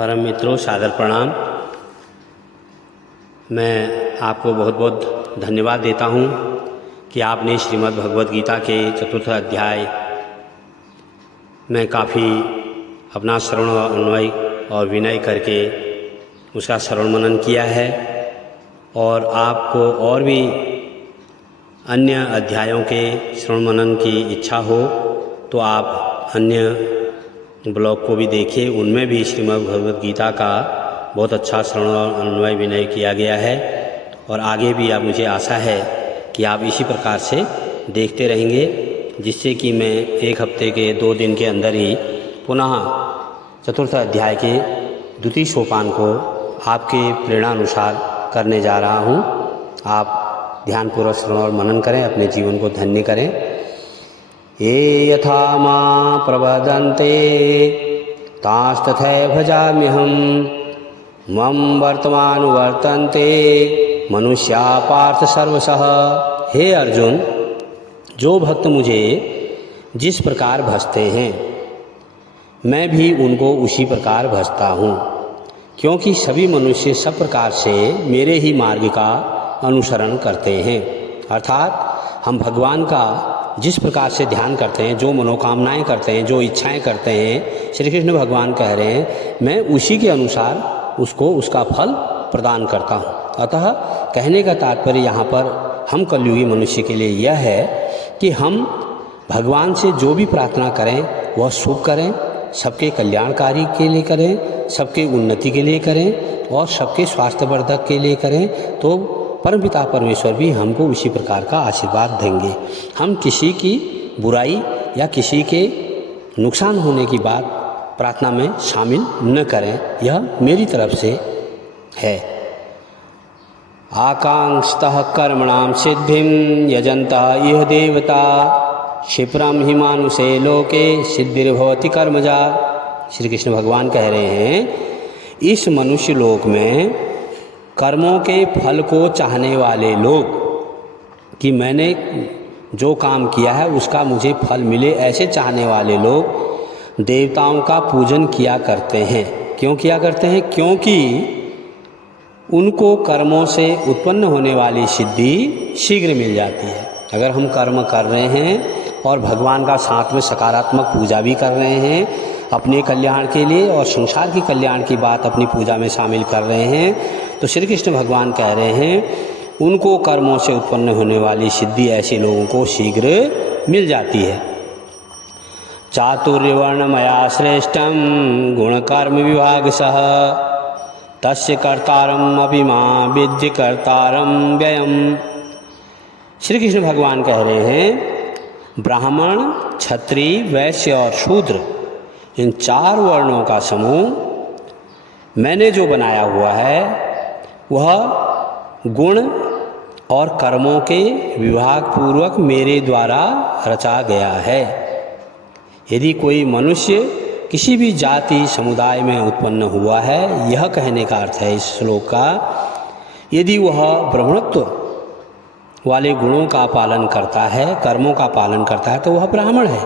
परम मित्रों, सादर प्रणाम। मैं आपको बहुत बहुत धन्यवाद देता हूँ कि आपने श्रीमद् भगवद गीता के चतुर्थ अध्याय में काफ़ी अपना श्रवण अन्वय और विनय करके उसका श्रवण मनन किया है, और आपको और भी अन्य अध्यायों के श्रवण मनन की इच्छा हो तो आप अन्य ब्लॉग को भी देखिए। उनमें भी श्रीमद् भगवद गीता का बहुत अच्छा श्रवण अन्वय विनय किया गया है, और आगे भी आप मुझे आशा है कि आप इसी प्रकार से देखते रहेंगे, जिससे कि मैं एक हफ्ते के 2 दिन के अंदर ही पुनः चतुर्थ अध्याय के द्वितीय सोपान को आपके प्रेरणानुसार करने जा रहा हूँ। आप ध्यानपूर्वक श्रवण और मनन करें, अपने जीवन को धन्य करें। ये यथा मां प्रवदन्ते तांस्तथैव भजाम्यहम् मम वर्तमानुवर्तन्ते मनुष्या पार्थ सर्वशः। हे अर्जुन, जो भक्त मुझे जिस प्रकार भजते हैं मैं भी उनको उसी प्रकार भजता हूँ, क्योंकि सभी मनुष्य सब प्रकार से मेरे ही मार्ग का अनुसरण करते हैं। अर्थात हम भगवान का जिस प्रकार से ध्यान करते हैं, जो मनोकामनाएं करते हैं, जो इच्छाएं करते हैं, श्री कृष्ण भगवान कह रहे हैं मैं उसी के अनुसार उसको उसका फल प्रदान करता हूँ। अतः कहने का तात्पर्य यहाँ पर हम कलयुगी मनुष्य के लिए यह है कि हम भगवान से जो भी प्रार्थना करें वह शुभ करें, सबके कल्याणकारी के लिए करें, सबके उन्नति के लिए करें और सबके स्वास्थ्यवर्धक के लिए करें, तो परमपिता परमेश्वर भी हमको उसी प्रकार का आशीर्वाद देंगे। हम किसी की बुराई या किसी के नुकसान होने की बात प्रार्थना में शामिल न करें, यह मेरी तरफ से है। आकांक्षतः कर्मणां सिद्धिं यजन्तः इह देवता क्षिप्रं हि मानुषे लोके सिद्धिर्भवति कर्मजा। श्री कृष्ण भगवान कह रहे हैं इस मनुष्य लोक में कर्मों के फल को चाहने वाले लोग, कि मैंने जो काम किया है उसका मुझे फल मिले, ऐसे चाहने वाले लोग देवताओं का पूजन किया करते हैं। क्यों किया करते हैं? क्योंकि उनको कर्मों से उत्पन्न होने वाली सिद्धि शीघ्र मिल जाती है। अगर हम कर्म कर रहे हैं और भगवान का साथ में सकारात्मक पूजा भी कर रहे हैं अपने कल्याण के लिए, और संसार की कल्याण की बात अपनी पूजा में शामिल कर रहे हैं, तो श्री कृष्ण भगवान कह रहे हैं उनको कर्मों से उत्पन्न होने वाली सिद्धि ऐसे लोगों को शीघ्र मिल जाती है। चातुर्यवर्णमया श्रेष्ठं गुणकर्म विभागशः तस्य कर्तारम् अपि मां विद्धि कर्तारं व्ययम्। श्री कृष्ण भगवान कह रहे हैं ब्राह्मण, क्षत्रिय, वैश्य और शूद्र, इन 4 वर्णों का समूह मैंने जो बनाया हुआ है वह गुण और कर्मों के विभाग पूर्वक मेरे द्वारा रचा गया है। यदि कोई मनुष्य किसी भी जाति समुदाय में उत्पन्न हुआ है, यह कहने का अर्थ है इस श्लोक का, यदि वह ब्राह्मणत्व वाले गुणों का पालन करता है, कर्मों का पालन करता है, तो वह ब्राह्मण है।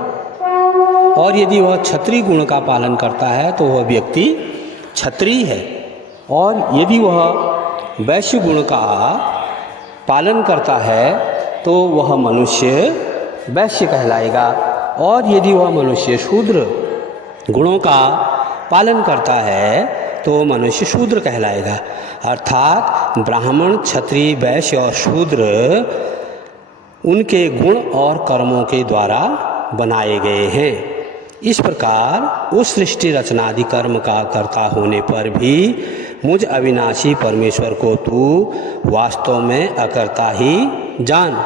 और यदि वह क्षत्रिय गुण का पालन करता है तो वह व्यक्ति क्षत्रिय है। और यदि वह वैश्य गुण का पालन करता है तो वह मनुष्य वैश्य कहलाएगा। और यदि वह मनुष्य शूद्र गुणों का पालन करता है तो मनुष्य शूद्र कहलाएगा। अर्थात ब्राह्मण, क्षत्रिय, वैश्य और शूद्र उनके गुण और कर्मों के द्वारा बनाए गए हैं। इस प्रकार उस सृष्टि रचनादि कर्म का कर्ता होने पर भी मुझ अविनाशी परमेश्वर को तू वास्तव में अकर्ता ही जान।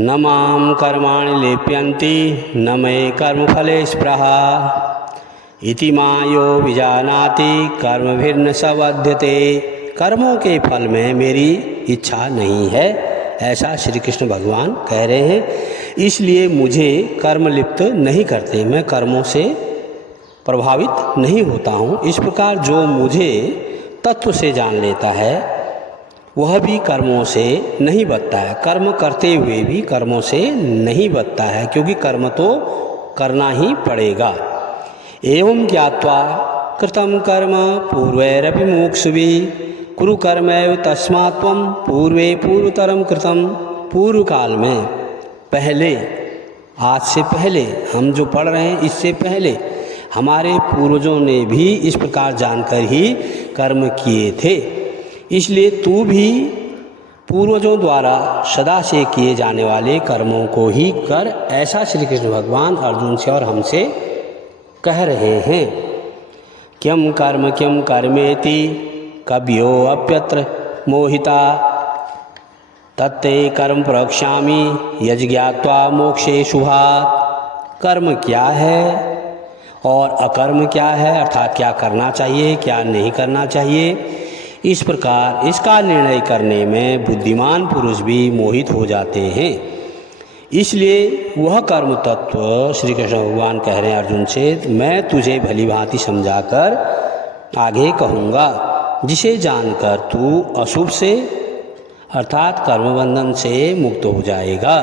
न मां कर्माणि लिप्यन्ति न मयि कर्मफले स्पृहा इति मायो विजानाति कर्मभिर्न सबध्यते। कर्मों के फल में मेरी इच्छा नहीं है, ऐसा श्री कृष्ण भगवान कह रहे हैं। इसलिए मुझे कर्म लिप्त नहीं करते, मैं कर्मों से प्रभावित नहीं होता हूँ। इस प्रकार जो मुझे तत्व से जान लेता है वह भी कर्मों से नहीं बचता है, कर्म करते हुए भी कर्मों से नहीं बचता है, क्योंकि कर्म तो करना ही पड़ेगा। एवं ज्ञात्वा कृतं कर्म पूर्वैरपि मुमुक्षुभिः कुरु कर्मैव तस्मात् त्वं पूर्वे पूर्वतरम कृतं। पूर्व काल में पहले, आज से पहले, हम जो पढ़ रहे हैं इससे पहले हमारे पूर्वजों ने भी इस प्रकार जानकर ही कर्म किए थे। इसलिए तू भी पूर्वजों द्वारा सदा से किए जाने वाले कर्मों को ही कर, ऐसा श्री कृष्ण भगवान अर्जुन से और हमसे कह रहे हैं। क्यम कर्मेति कभ्यो अप्यत्र मोहिता तत्ते कर्म प्रवक्ष्यामि यज्ञात्वा मोक्षे शुभात्। कर्म क्या है और अकर्म क्या है, अर्थात क्या करना चाहिए क्या नहीं करना चाहिए, इस प्रकार इसका निर्णय करने में बुद्धिमान पुरुष भी मोहित हो जाते हैं। इसलिए वह कर्म तत्व श्री कृष्ण भगवान कह रहे हैं अर्जुन से, मैं तुझे भली भांति समझाकर आगे कहूँगा, जिसे जानकर तू अशुभ से अर्थात कर्मबंधन से मुक्त हो जाएगा।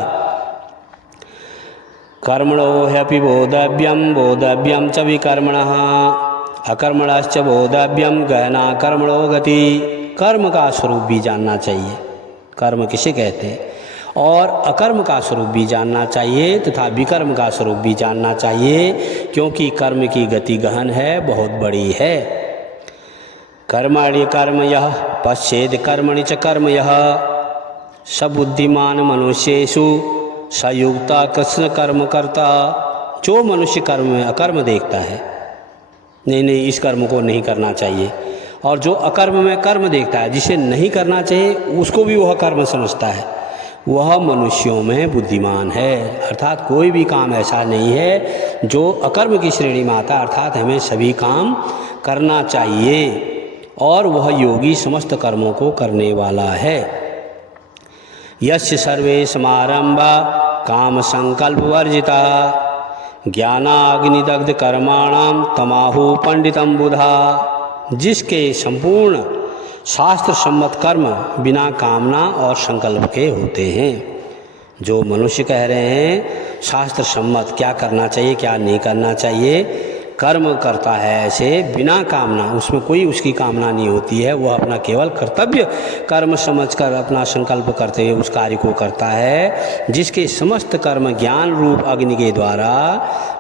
कर्मणो ह्यपि बोधव्यम च विकर्मणः अकर्मणश्च बोधव्यम गहना कर्मणो गति। कर्म का स्वरूप भी जानना चाहिए, कर्म किसे कहते हैं, और अकर्म का स्वरूप भी जानना चाहिए तथा विकर्म का स्वरूप भी जानना चाहिए, क्योंकि कर्म की गति गहन है, बहुत बड़ी है। कर्मणि कर्म यः पश्येद कर्मणि च कर्म यः सबुद्धिमान मनुष्येषु सयुक्ता कृष्ण कर्म करता। जो मनुष्य कर्म में अकर्म देखता है, नहीं इस कर्म को नहीं करना चाहिए, और जो अकर्म में कर्म देखता है जिसे नहीं करना चाहिए उसको भी वह कर्म समझता है, वह मनुष्यों में बुद्धिमान है। अर्थात कोई भी काम ऐसा नहीं है जो अकर्म की श्रेणी में आता, अर्थात हमें सभी काम करना चाहिए, और वह योगी समस्त कर्मों को करने वाला है। यस्य सर्वे समारंभा काम संकल्प वर्जिता ज्ञानाग्निदग्ध कर्माणाम तमाहु पंडितम बुधा। जिसके संपूर्ण शास्त्र सम्मत कर्म बिना कामना और संकल्प के होते हैं। जो मनुष्य कह रहे हैं शास्त्र सम्मत क्या करना चाहिए क्या नहीं करना चाहिए, कर्म करता है ऐसे बिना कामना, उसमें कोई उसकी कामना नहीं होती है, वह अपना केवल कर्तव्य कर्म समझकर अपना संकल्प करते हुए उस कार्य को करता है। जिसके समस्त कर्म ज्ञान रूप अग्नि के द्वारा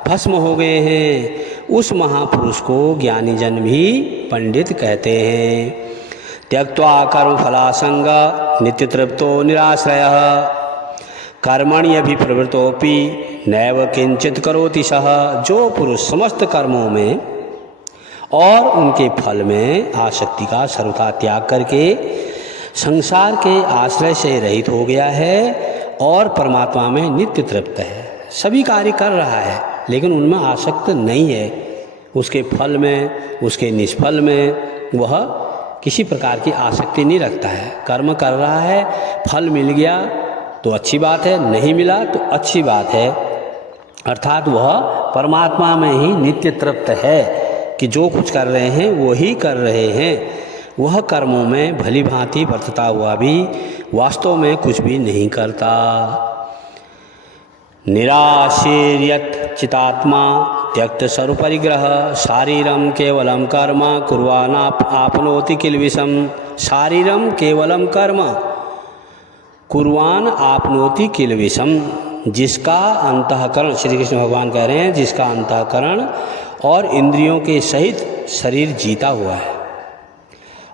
भस्म हो गए हैं, उस महापुरुष को ज्ञानी जन भी पंडित कहते हैं। त्यक्त्वा कर्म फलासंग नित्य तृप्तो निराश्रयः कर्मण्यभिप्रवृत्तोऽपि नैव किंचित करोति सः। जो पुरुष समस्त कर्मों में और उनके फल में आसक्ति का सर्वथा त्याग करके संसार के आश्रय से रहित हो गया है और परमात्मा में नित्य तृप्त है, सभी कार्य कर रहा है लेकिन उनमें आसक्त नहीं है, उसके फल में उसके निष्फल में वह किसी प्रकार की आसक्ति नहीं रखता है। कर्म कर रहा है, फल मिल गया तो अच्छी बात है, नहीं मिला तो अच्छी बात है, अर्थात वह परमात्मा में ही नित्य तृप्त है कि जो कुछ कर रहे हैं वो ही कर रहे हैं। वह कर्मों में भली भांति वर्तता हुआ भी वास्तव में कुछ भी नहीं करता। निराशीर्यत चितात्मा त्यक्त सर्वपरिग्रह शारीरम केवलम कर्म कुर्वाना आपनोति किल विषम। शारीरम केवलम कर्म कुर्वान आपनोति किल विषम। जिसका अंतःकरण, श्री कृष्ण भगवान कह रहे हैं, जिसका अंतःकरण और इंद्रियों के सहित शरीर जीता हुआ है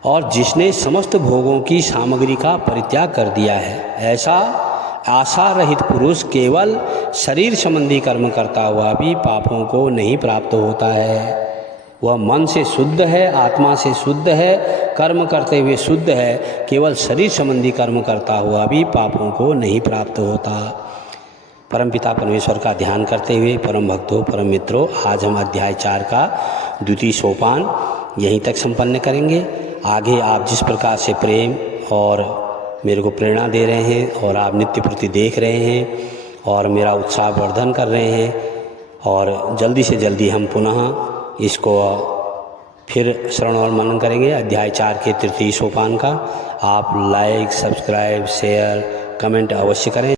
और जिसने समस्त भोगों की सामग्री का परित्याग कर दिया है, ऐसा आशा रहित पुरुष केवल शरीर संबंधी कर्म करता हुआ भी पापों को नहीं प्राप्त होता है। वह मन से शुद्ध है, आत्मा से शुद्ध है, कर्म करते हुए शुद्ध है, केवल शरीर संबंधी कर्म करता हुआ भी पापों को नहीं प्राप्त होता। परमपिता परमेश्वर का ध्यान करते हुए परम भक्तों परम मित्रों, आज हम अध्याय 4 का द्वितीय सोपान यहीं तक संपन्न करेंगे। आगे आप जिस प्रकार से प्रेम और मेरे को प्रेरणा दे रहे हैं और आप नित्य प्रति देख रहे हैं और मेरा उत्साह वर्धन कर रहे हैं, और जल्दी से जल्दी हम पुनः इसको फिर श्रवण और मनन करेंगे अध्याय 4 के तृतीय सोपान का। आप लाइक, सब्सक्राइब, शेयर, कमेंट अवश्य करें।